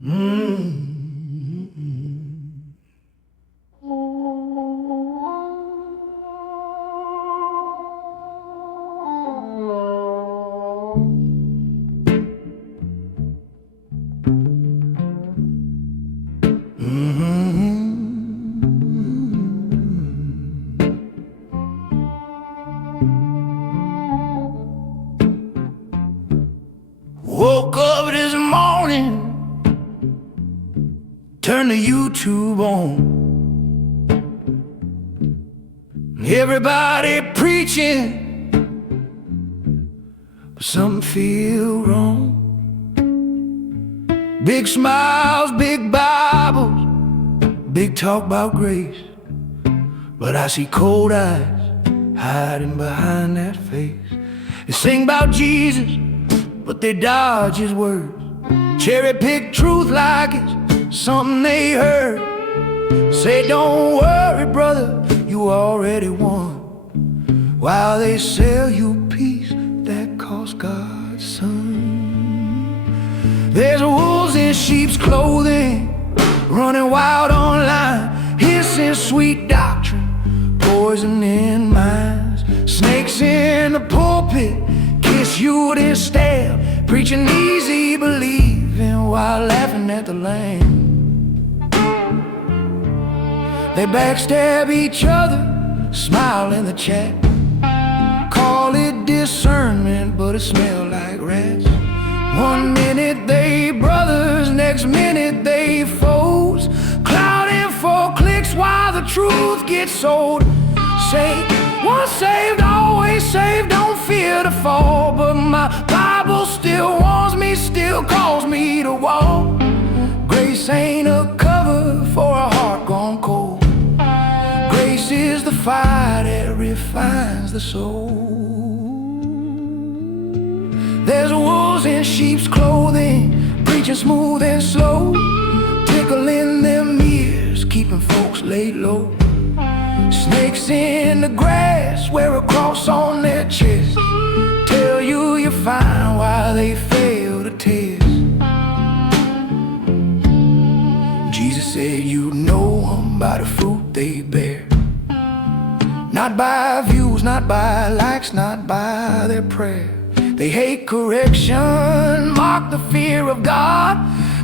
Mm-hmm. Woke up this morning, turned the YouTube on. Everybody preaching, but something feel wrong. Big smiles, big Bibles, big talk about grace, but I see cold eyes hiding behind that face. They sing about Jesus, but they dodge his words. Cherry pick truth like it's something they heard. Say don't worry brother, you already won, while they sell you peace that cost God's son. There's wolves in sheep's clothing, running wild online, hissing sweet doctrine, poison in minds. Snakes in the pulpit, kiss you then stab, preaching easy believing while laughing at the Lamb. They backstab each other, smile in the chat, call it discernment, but it smells like rats. One minute they brothers, next minute they foes, clouding for clicks while the truth gets sold. Say, once saved, always saved, don't fear to fall. But my Bible still warns me, still calls me to walk. Grace ain't a cover for a heart gone cold. Grace is the fire that refines the soul. There's wolves in sheep's clothing, preaching smooth and slow, tickling them ears, keeping folks laid low. Snakes in the grass, wear a cross on their chest, tell you you're fine while they fail to test. Jesus said you know them by the fruit they bear, not by views, not by likes, not by their prayer. They hate correction, mock the fear of God,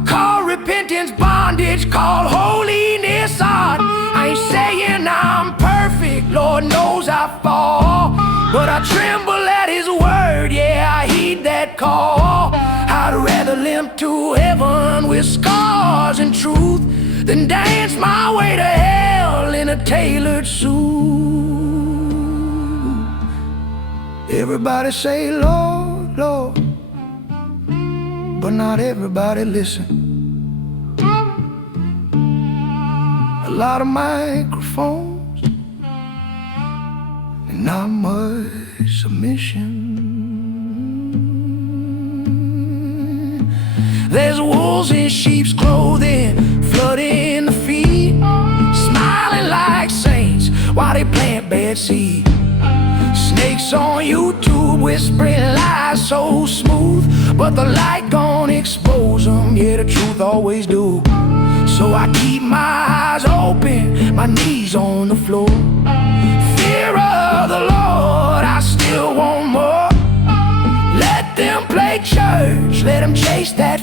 call repentance bondage, call holiness odd. I ain't saying I'm perfect, Lord knows I fall, but I tremble at his word, yeah, I heed that call. I'd rather limp to heaven with scars and truth than dance my way to hell in a tailored suit. Everybody say Lord, Lord, but not everybody listen. A lot of microphones and not much submission. There's wolves in sheep's clothing, flooding the feed, smiling like saints while they plant bad seed. Snakes on YouTube whispering lies so smooth, but the light gon' expose them, yeah, the truth always do. So I keep my eyes open, my knees on the floor. Fear of the Lord, I still want more. Let them play church, let them chase that